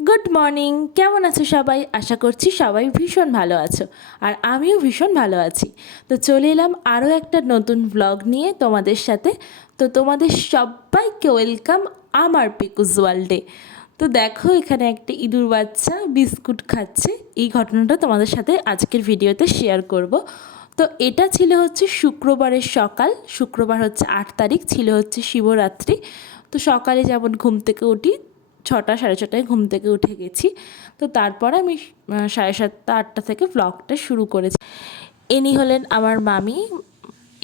Good morning, কেমন আছো সবাই? আশা করছি সবাই ভীষণ ভালো আছো, আর আমিও ভীষণ ভালো আছি। তো চলে এলাম আরও একটা নতুন ব্লগ নিয়ে তোমাদের সাথে। তো তোমাদের সবাইকে ওয়েলকাম আমার পিকুস ওয়ার্ল্ডে। তো দেখো, এখানে একটা ইঁদুর বাচ্চা বিস্কুট খাচ্ছে। এই ঘটনাটা তোমাদের সাথে আজকের ভিডিওতে শেয়ার করব। তো এটা ছিল হচ্ছে শুক্রবারের সকাল, শুক্রবার হচ্ছে 8 তারিখ, ছিল হচ্ছে শিবরাত্রি। তো সকালে যেমন ঘুম থেকে উঠি, 6টা সাড়ে 6টায় ঘুম থেকে উঠে গেছি। তো তারপরে আমি 7:30 8টা থেকে ব্লগটা শুরু করেছি। ইনি হলেন আমার মামি।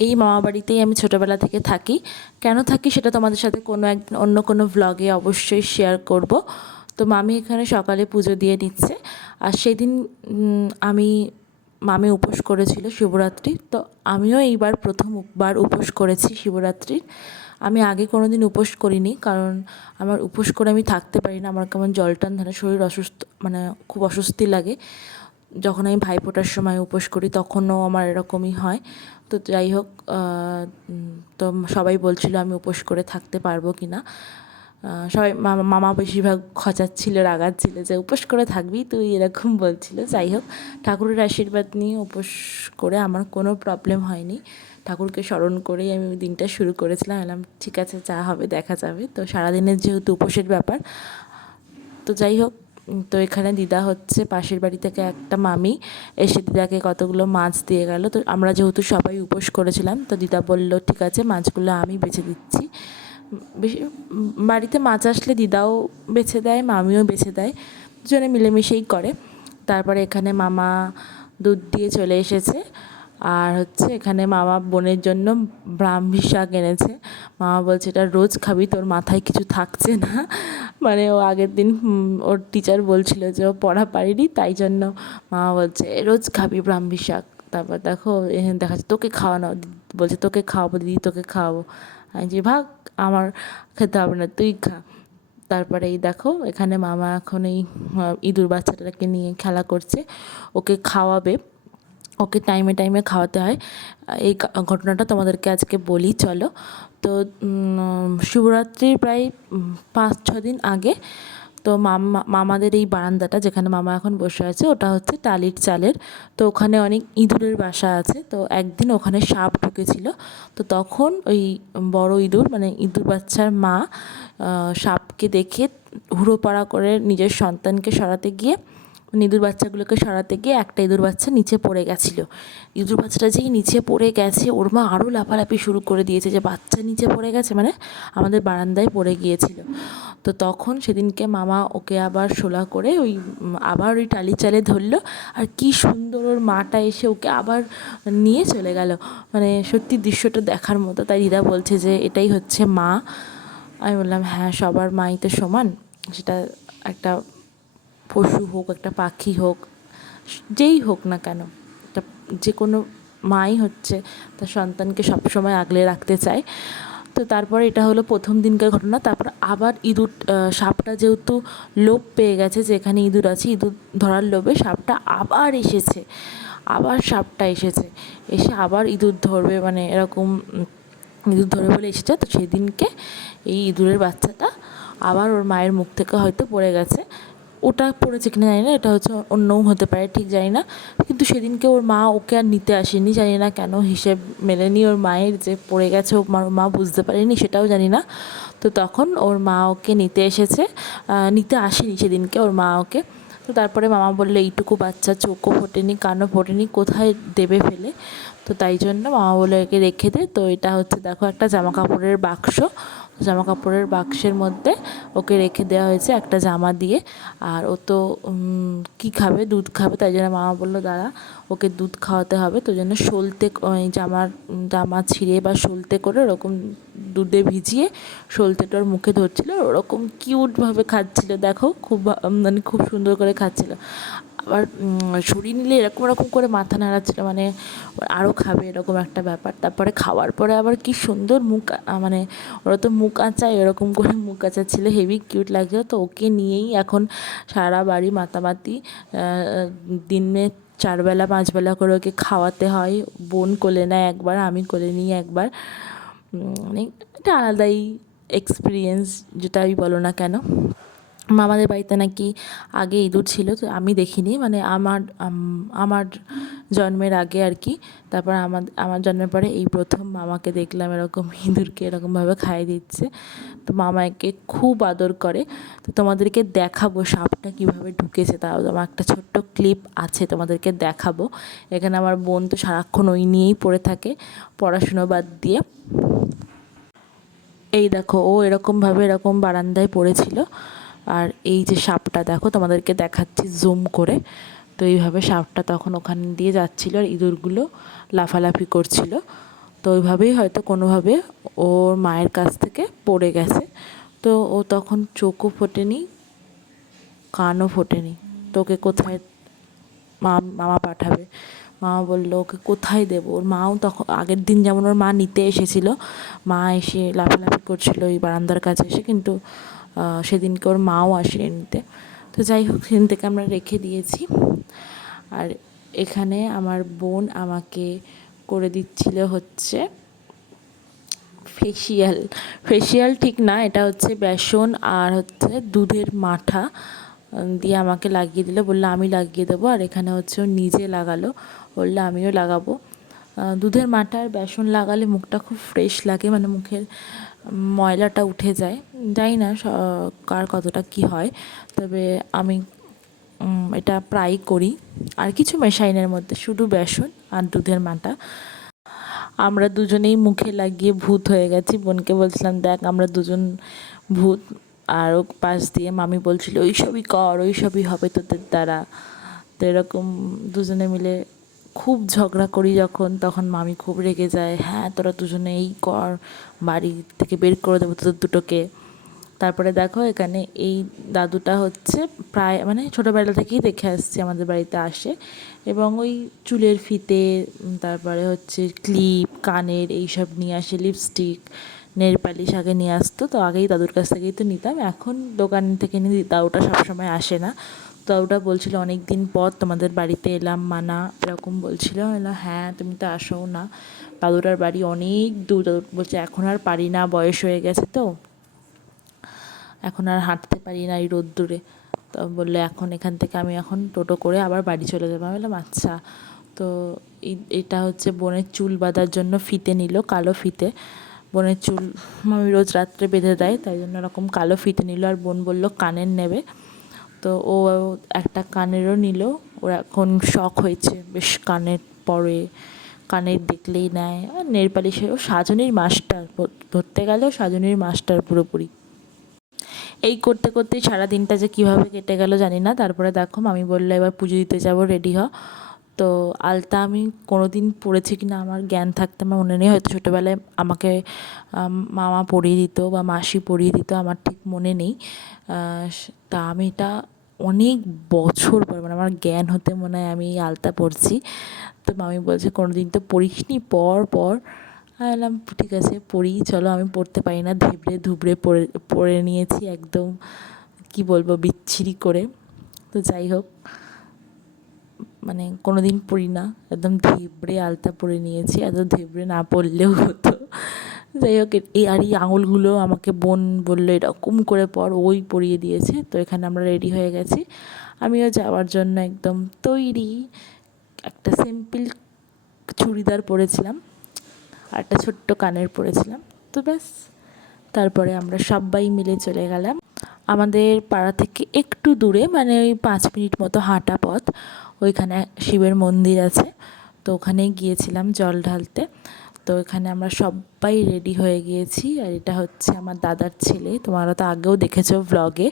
এই মামা বাড়িতেই আমি ছোটোবেলা থেকে থাকি। কেন থাকি সেটা তোমাদের সাথে কোনো একদিন অন্য কোনো ব্লগে অবশ্যই শেয়ার করব। তো মামি এখানে সকালে পুজো দিয়ে নিচ্ছে। আর সেদিন আমি মামি উপোস করেছিল শিবরাত্রি। তো আমিও এইবার প্রথমবার উপোস করেছি শিবরাত্রির। আমি আগে কোনো দিন উপোস করিনি, কারণ আমার উপোস করে আমি থাকতে পারি না। আমার কেমন জল টান ধরে, শরীর অসুস্থ, মানে খুব অস্বস্তি লাগে। যখন আমি ভাইফোঁটার সময় উপোস করি তখনও আমার এরকমই হয়। তো যাই হোক, তো সবাই বলছিল আমি উপোস করে থাকতে পারবো কি না। সবাই মামা বেশিরভাগ খচাচ্ছিল, রাগাচ্ছিল যে উপোস করে থাকবি তুই, এরকম বলছিল। যাই হোক, ঠাকুরের আশীর্বাদ নিয়ে উপোস করে আমার কোনো প্রবলেম হয়নি। ঠাকুরকে স্মরণ করেই আমি ওই দিনটা শুরু করেছিলাম। এলাম ঠিক আছে, যা হবে দেখা যাবে। তো সারাদিনের যেহেতু উপোসের ব্যাপার, তো যাই হোক, তো এখানে দিদা হচ্ছে পাশের বাড়ি থেকে একটা মামি এসে দিদাকে কতগুলো মাছ দিয়ে গেল। তো আমরা যেহেতু সবাই উপোস করেছিলাম, তো দিদা বলল ঠিক আছে, মাছগুলো আমি বেছে দিচ্ছি। বেশি বাড়িতে মাছ আসলে দিদাও বেছে দেয়, মামিও বেছে দেয়, দুজনে মিলেমিশেই করে। তারপরে এখানে মামা দুধ দিয়ে চলে এসেছে। আর হচ্ছে এখানে মামা বোনের জন্য ব্রাহ্মী শাক এনেছে। মামা বলছে এটা রোজ খাবি, তোর মাথায় কিছু থাকছে না। মানে ও আগের দিন ওর টিচার বলছিল যে ও পড়া পারেনি, তাই জন্য মামা বলছে রোজ খাবি ব্রাহ্মী শাক। তারপর দেখো দেখা যাচ্ছে তোকে খাওয়ানো, বলছে তোকে খাওয়াবো দিদি, তোকে খাওয়াবো। আমি যে ভাগ, আমার খেতে হবে না, তুই খা। তারপরে এই দেখো, এখানে মামা এখন এই ইঁদুর বাচ্চাটাকে নিয়ে খেলা করছে, ওকে খাওয়াবে। ওকে টাইমে টাইমে খাওয়াতে হয়। এই ঘটনাটা তোমাদেরকে আজকে বলি, চলো। তো শিবরাত্রির প্রায় 5-6 দিন আগে, তো মামাদের এই বারান্দাটা যেখানে মামা এখন বসে আছে, ওটা হচ্ছে টালির চালের। তো ওখানে অনেক ইঁদুরের বাসা আছে। তো একদিন ওখানে সাপ ঢুকেছিল। তো তখন ওই বড় ইঁদুর, মানে ইঁদুর বাচ্চার মা, সাপকে দেখে হুড়োপাড়া করে নিজের সন্তানকে সরাতে গিয়ে, ইঁদুর বাচ্চাগুলোকে সরাতে গিয়ে একটা ইঁদুর বাচ্চা নিচে পড়ে গেছিলো। ইঁদুর বাচ্চাটা যেই নিচে পড়ে গেছে, ওর মা আরও লাফালাফি শুরু করে দিয়েছে যে বাচ্চা নিচে পড়ে গেছে, মানে আমাদের বারান্দায় পড়ে গিয়েছিল। তো তখন সেদিনকে মামা ওকে আবার শোলা করে ওই আবার ওই টালি চালে ধরলো। আর কি সুন্দর ওর মাটা এসে ওকে আবার নিয়ে চলে গেল। মানে সত্যি দৃশ্যটা দেখার মতো। তাই দিদা বলছে যে এটাই হচ্ছে মা। আমি বললাম হ্যাঁ, সবার মাই তো সমান। সেটা একটা পশু হোক, একটা পাখি হোক, যেই হোক না কেন, একটা যে কোনো মাই হচ্ছে তার সন্তানকে সবসময় আগলে রাখতে চায়। তো তারপরে এটা হলো প্রথম দিনকার ঘটনা। তারপর আবার ইঁদুর, সাপটা যেহেতু লোভ পেয়ে গেছে যে এখানে ইঁদুর আছে, ইঁদুর ধরার লোভে সাপটা আবার এসেছে। আবার সাপটা এসেছে, এসে আবার ইঁদুর ধরবে, মানে এরকম ইঁদুর ধরবে বলে এসেছে। তো সেদিনকে এই ইঁদুরের বাচ্চাটা আবার ওর মায়ের মুখ থেকে হয়তো পড়ে গেছে। ওটা পড়েছে কিনা জানি না, এটা হচ্ছে অন্যও হতে পারে, ঠিক জানি না। কিন্তু সেদিনকে ওর মা ওকে আর নিতে আসেনি, জানি না কেন হিসেব মেলেনি ওর মায়ের, যে পড়ে গেছে ওর মা বুঝতে পারেনি, সেটাও জানি না। তো তখন ওর মা ওকে নিতে এসেছে, নিতে আসেনি সেদিনকে ওর মা ওকে। তো তারপরে মামা বললো এইটুকু বাচ্চা, চোখও ফোটেনি, কানও ফোটেনি, কোথায় দেবে ফেলে। তো তাই জন্য মামা বলে একে রেখে দে। তো এটা হচ্ছে দেখো একটা জামা কাপড়ের বাক্স, জামা কাপড়ের বাক্সের মধ্যে ওকে রেখে দেওয়া হয়েছে একটা জামা দিয়ে। আর ও তো কী খাবে, দুধ খাবে, তাই জন্য মামা বললো দাঁড়া, ওকে দুধ খাওয়াতে হবে। তো জন্য সলতে, ওই জামা ছিঁড়ে বা সলতে করে ওরকম দুধে ভিজিয়ে সলতেটা ওর মুখে ধরছিল, ওরকম কিউটভাবে খাচ্ছিল। দেখো খুব মানে খুব সুন্দর করে খাচ্ছিল। আবার সরিয়ে নিলে এরকম এরকম করে মাথা নাড়াচ্ছিল, মানে আরও খাবে এরকম একটা ব্যাপার। তারপরে খাওয়ার পরে আবার কি সুন্দর মুখ, মানে ওরা তো মুখ আঁচায়, এরকম করে মুখ আঁচাচ্ছিল, হেভি কিউট লাগছিল। তো ওকে নিয়েই এখন সারা বাড়ি মাতামাতি। দিনে 4 বেলা 5 বেলা করে ওকে খাওয়াতে হয়। বোন কোলে নেয় একবার, আমি কোলে নিই একবার। মানে এটা আলাদাই এক্সপিরিয়েন্স, যেটাই বলো না কেন। মামাদের বাড়িতে নাকি আগে ইঁদুর ছিল, তো আমি দেখিনি, মানে আমার জন্মের আগে আর কি। তারপর আমার জন্মের পরে এই প্রথম মামাকে দেখলাম এরকম ইঁদুরকে এরকমভাবে খাইয়ে দিচ্ছে। তো মামা একে খুব আদর করে। তো তোমাদেরকে দেখাবো সাপটা কীভাবে ঢুকেছে, তাও আমার একটা ছোট্ট ক্লিপ আছে, তোমাদেরকে দেখাবো। এখানে আমার বোন তো সারাক্ষণ ওই নিয়েই পড়ে থাকে পড়াশুনো বাদ দিয়ে। এই দেখো ও এরকমভাবে এরকম বারান্দায় পড়েছিল, আর এই যে সাপটা দেখো তোমাদেরকে দেখাচ্ছি জুম করে। তো এইভাবে সাপটা তখন ওখান দিয়ে যাচ্ছিলো আর ইঁদুরগুলো লাফালাফি করছিল। তো ওইভাবেই হয়তো কোনোভাবে ওর মায়ের কাছ থেকে পড়ে গেছে। তো ও তখন চোখও ফোটেনি, কানও ফোটেনি। তো ওকে কোথায় মামা পাঠাবে? মামা বললো ওকে কোথায় দেবো? ওর মাও তখন আগের দিন যেমন ওর মা নিতে এসেছিলো, মা এসে লাফালাফি করছিল ওই বারান্দার কাছে এসে, কিন্তু সেদিনকে ওর মাও আসেনি নিতে। তো যাই হোক, সেদিন থেকে আমরা রেখে দিয়েছি। আর এখানে আমার বোন আমাকে করে দিচ্ছিল হচ্ছে ফেসিয়াল ঠিক না, এটা হচ্ছে বেসন আর হচ্ছে দুধের মাঠা দিয়ে আমাকে লাগিয়ে দিল, বললো আমি লাগিয়ে দেবো। আর এখানে হচ্ছে ও নিজে লাগালো, বললো আমিও লাগাবো। দুধের মাঠা আর বেসন লাগালে মুখটা খুব ফ্রেশ লাগে, মানে মুখের ময়লাটা উঠে যায়। জানি না কার কতটা কী হয়, তবে আমি এটা প্রায় করি। আর কিছু মেশাইনের মধ্যে, শুধু বেসন আর দুধের মাঠা। আমরা দুজনেই মুখে লাগিয়ে ভূত হয়ে গেছি। বোনকে বলছিলাম দেখ আমরা দুজন ভূত, আর ও পাশ দিয়ে মামি বলছিল ওইসবই কর, ওইসবই হবে তোদের দ্বারা। তো এরকম দুজনে মিলে খুব ঝগড়া করি যখন, তখন মামি খুব রেগে যায়, হ্যাঁ তোরা দুজনে এই কর, বাড়ি থেকে বের করে দেবো তোদের দুটোকে। তারপরে দেখো এখানে এই দাদুটা হচ্ছে প্রায় মানে ছোটোবেলা থেকেই দেখে আসছি, আমাদের বাড়িতে আসে এবং ওই চুলের ফিতে, তারপরে হচ্ছে ক্লিপ, কানের এইসব নিয়ে আসে, লিপস্টিক, নেল পালিশ আগে নিয়ে আসতো। তো আগেই দাদুর কাছ থেকেই তো নিতাম, এখন দোকান থেকে নিয়ে দাদুটা সবসময় আসে না। দাদুটা বলছিল অনেক দিন পর তোমাদের বাড়িতে এলাম মানা, এরকম বলছিল। এলাম হ্যাঁ তুমি তো আসো না, দাদুটার বাড়ি অনেক দূর। দাদু বলছে এখন আর পারি না, বয়স হয়ে গেছে তো, এখন আর হাঁটতে পারি না এই রোদ্দুরে। তো বললো এখন এখান থেকে আমি এখন টোটো করে আবার বাড়ি চলে যাবো। আমি বললাম আচ্ছা। তো এটা হচ্ছে বোনের চুল বাঁধার জন্য ফিতে নিল, কালো ফিতে। বোনের চুল মামি রোজ রাত্রে বেঁধে দেয়, তাই জন্য এরকম কালো ফিতে নিল। আর বোন বললো কানের নেবে, তো ও একটা কানেরও নিল। ওর এখন শখ হয়েছে বেশ, কানের পরে, কানের দেখলেই নেয়। আর নেল পালিশেও সাজনির মাস্টার, ধরতে গেলেও সাজনির মাস্টার পুরোপুরি। এই করতে করতেই সারা দিনটা যে কীভাবে কেটে গেল জানি না। তারপরে দেখো মামি বললো এবার পুজো দিতে যাবো, রেডি হ। তো আলতা আমি কোনো দিন পরেছি কি না আমার জ্ঞান থাকতে আমার মনে নেই, হয়তো ছোটোবেলায় আমাকে মামা পরিয়ে দিত বা মাসি পরিয়ে দিত, আমার ঠিক মনে নেই। তা আমি এটা অনেক বছর পর, মানে আমার জ্ঞান হতে মনে হয় আমি আলতা পরছি। তো মামি বলছে কোনো দিন তো পরিসনি, পর পর। আমি বললাম ঠিক আছে পরি, চলো। আমি পড়তে পারি না, ধেবড়ে ধুবড়ে পরে নিয়েছি একদম, কি বলবো, বিচ্ছিরি করে। তো যাই হোক, মানে কোনো দিন পরি না, একদম ধেবড়ে আলতা পরে নিয়েছি, এত ধেবড়ে না পরলেও হতো। যাই হোক, এই আঙুলগুলো আমাকে বোন বললো এরকম করে পর, ওই পরিয়ে দিয়েছে। তো এখানে আমরা রেডি হয়ে গেছি, আমিও যাওয়ার জন্য একদম তৈরি। একটা সিম্পল চুড়িদার পরেছিলাম আর একটা ছোট্ট কানের পরেছিলাম, তো ব্যাস। তারপরে আমরা সবাই মিলে চলে গেলাম আমাদের পাড়া থেকে একটু দূরে, মানে ওই 5 মিনিট মতো হাঁটা পথ, ওইখানে শিবের মন্দির আছে। তো ওখানেই গিয়েছিলাম জল ঢালতে। তো এখানে আমরা সবাই রেডি হয়ে গিয়েছি। আর এটা হচ্ছে আমার দাদার ছেলে, তোমরা তো আগেও দেখেছো ব্লগে।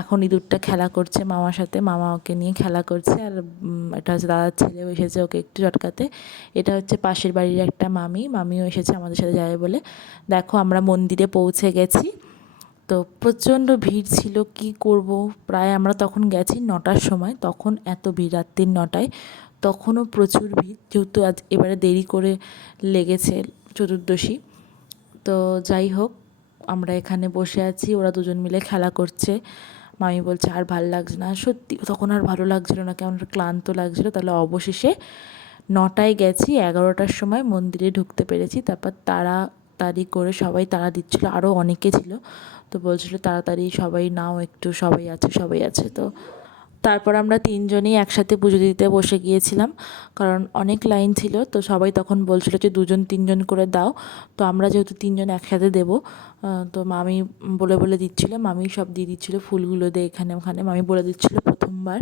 এখন ইঁদুরটা খেলা করছে মামার সাথে, মামা ওকে নিয়ে খেলা করছে। আর এটা হচ্ছে দাদার ছেলেও এসেছে ওকে একটু চটকাতে। এটা হচ্ছে পাশের বাড়ির একটা মামিও এসেছে আমাদের সাথে যাবে বলে। দেখো আমরা মন্দিরে পৌঁছে গেছি। তো প্রচণ্ড ভিড় ছিল, কি করব, প্রায় আমরা তখন গেছি 9টার সময়, তখন এত ভিড়, রাত্রির 9টায় তখনও প্রচুর ভিড়, যেহেতু আজ এবারে দেরি করে লেগেছে চতুর্দশী। তো যাই হোক, আমরা এখানে বসে আছি, ওরা দুজন মিলে খেলা করছে। মামি বলছে আর ভালো লাগছে না, সত্যি তখন আর ভালো লাগছিলো না, কেমন ক্লান্ত লাগছিলো। তাহলে অবশেষে 9টায় গেছি, 11টার সময় মন্দিরে ঢুকতে পেরেছি। তারপর তারা তাড়াতাড়ি করে সবাই তাড়া দিচ্ছিলো, আরও অনেকে ছিল, তো বলছিল তাড়াতাড়ি সবাই নাও একটু, সবাই আছে। তো তারপর আমরা তিনজনেই একসাথে পুজো দিতে বসে গিয়েছিলাম, কারণ অনেক লাইন ছিল। তো সবাই তখন বলছিল যে 2জন 3জন করে দাও। তো আমরা যেহেতু 3জন একসাথে দেবো, তো মামি বলে দিচ্ছিলো, মামি সব দিয়ে দিচ্ছিলো, ফুলগুলো দিয়ে এখানে ওখানে মামি বলে দিচ্ছিলো প্রথমবার।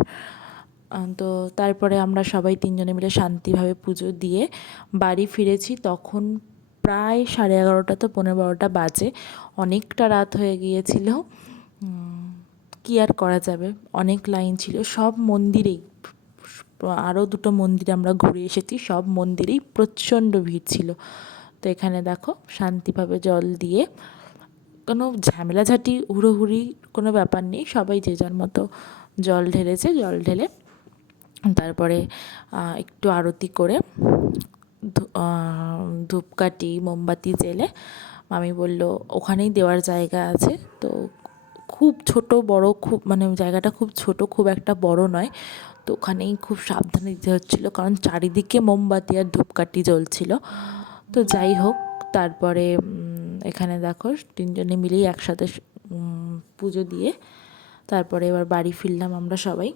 তো তারপরে আমরা সবাই 3জনে মিলে শান্তিভাবে পুজো দিয়ে বাড়ি ফিরেছি। তখন প্রায় 11:30 তো 11:15 বাজে, অনেকটা রাত হয়ে গিয়েছিল। কী আর করা যাবে, অনেক লাইন ছিল সব মন্দিরেই। আরও 2টো মন্দিরে আমরা ঘুরে এসেছি, সব মন্দিরেই প্রচণ্ড ভিড় ছিল। তো এখানে দেখো শান্তিভাবে জল দিয়ে, কোনো ঝামেলাঝাটি হুড়োহুড়ি কোনো ব্যাপার নেই, সবাই যে যার মতো জল ঢেলেছে। জল ঢেলে তারপরে একটু আরতি করে ধূপকাঠি মোমবাতি জেলে মামি বলল ওখানেই দেওয়ার জায়গা আছে। তো খুব ছোট বড়, খুব মানে জায়গাটা খুব ছোট, খুব একটা বড় নয়। তো ওখানেই খুব সাবধানে দিতে হচ্ছিলো, কারণ চারিদিকে মোমবাতি আর ধূপকাঠি জ্বলছিল। তো যাই হোক, তারপরে এখানে দেখো 3জনে মিলেই একসাথে পুজো দিয়ে তারপরে এবার বাড়ি ফিরলাম আমরা সবাই।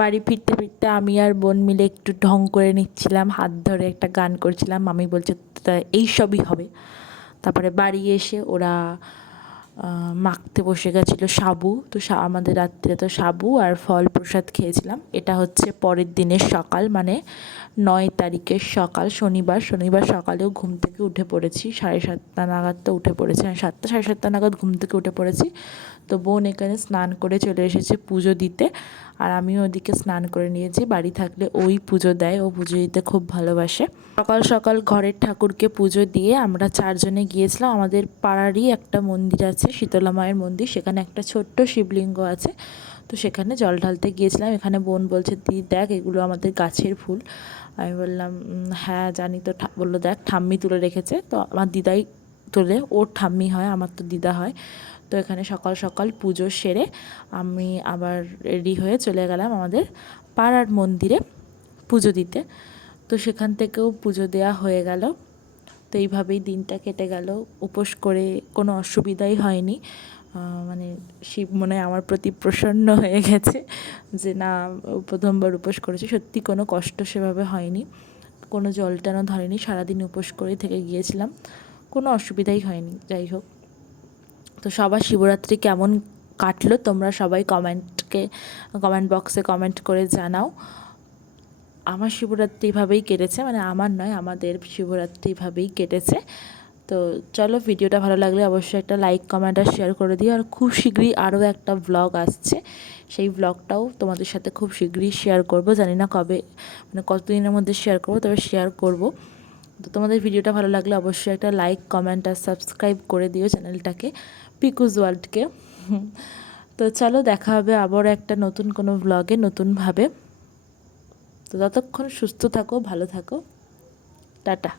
বাড়ি ফিরতে ফিরতে আমি আর বোন মিলে একটু ঢং করে নিচ্ছিলাম, হাত ধরে একটা গান করছিলাম। মামি বলছে এই সবই হবে। তারপরে বাড়ি এসে ওরা মাখতে বসে গেছিলো সাবু। তো আমাদের রাত্রে তো সাবু আর ফল প্রসাদ খেয়েছিলাম। এটা হচ্ছে পরের দিনের সকাল, মানে 9 তারিখের সকাল, শনিবার সকালেও ঘুম থেকে উঠে পড়েছি 7:30 নাগাদ। তো উঠে পড়েছি 7টা 7:30 নাগাদ ঘুম থেকে উঠে পড়েছি। তো বোন এখানে স্নান করে চলে এসেছে পুজো দিতে, আর আমিও ওদিকে স্নান করে নিয়েছি। বাড়ি থাকলে ওই পুজো দেয়, ও পুজো দিতে খুব ভালোবাসে। সকাল সকাল ঘরের ঠাকুরকে পুজো দিয়ে আমরা 4জনে গিয়েছিলাম। আমাদের পাড়ারই একটা মন্দির আছে, শীতলা মায়ের মন্দির, সেখানে একটা ছোট্ট শিবলিঙ্গ আছে। তো সেখানে জল ঢালতে গিয়েছিলাম। এখানে বোন বলছে দিদি দেখ এগুলো আমাদের গাছের ফুল। আমি বললাম হ্যাঁ জানি। তো বললো দেখ ঠাম্মি তুলে রেখেছে। তো আমার দিদাই তোলে, ওর ঠাম্মি হয়, আমার তো দিদা হয়। তো এখানে সকাল সকাল পুজো সেরে আমি আবার রেডি হয়ে চলে গেলাম আমাদের পাড়ার মন্দিরে পুজো দিতে। তো সেখান থেকেও পুজো দেওয়া হয়ে গেল। তো এইভাবেই দিনটা কেটে গেল। উপোস করে কোনো অসুবিধাই হয়নি, মানে শিব মনে হয় আমার প্রতি প্রসন্ন হয়ে গেছে যে না, প্রথমবার উপোস করেছি। সত্যি কোনো কষ্ট সেভাবে হয়নি, কোনো জল টানো ধরেনি, সারাদিন উপোস করেই থেকে গিয়েছিলাম, কোনো অসুবিধাই হয়নি। যাই হোক, তো সবার শিবরাত্রি কেমন কাটলো তোমরা সবাই কমেন্ট বক্সে কমেন্ট করে জানাও। আমার শিবরাত্রি এভাবেই কেটেছে, মানে আমার নয়, আমাদের শিবরাত্রি এভাবেই কেটেছে। তো চলো, ভিডিওটা ভালো লাগলে অবশ্যই একটা লাইক কমেন্ট আর শেয়ার করে দিও। আর খুব শীঘ্রই আরও একটা ব্লগ আসছে, সেই ব্লগটাও তোমাদের সাথে খুব শীঘ্রই শেয়ার করব। জানি না কবে, মানে কতদিনের মধ্যে শেয়ার করব, তবে শেয়ার করব। তো তোমাদের ভিডিওটা ভালো লাগলে অবশ্যই একটা লাইক কমেন্ট আর সাবস্ক্রাইব করে দিও চ্যানেলটাকে, পিকুজ ওয়ার্ল্ডকে। তো চলো, দেখা হবে আবার একটা নতুন কোনো ব্লগে নতুনভাবে। তো ততক্ষণ সুস্থ থাকো, ভালো থাকো, টাটা।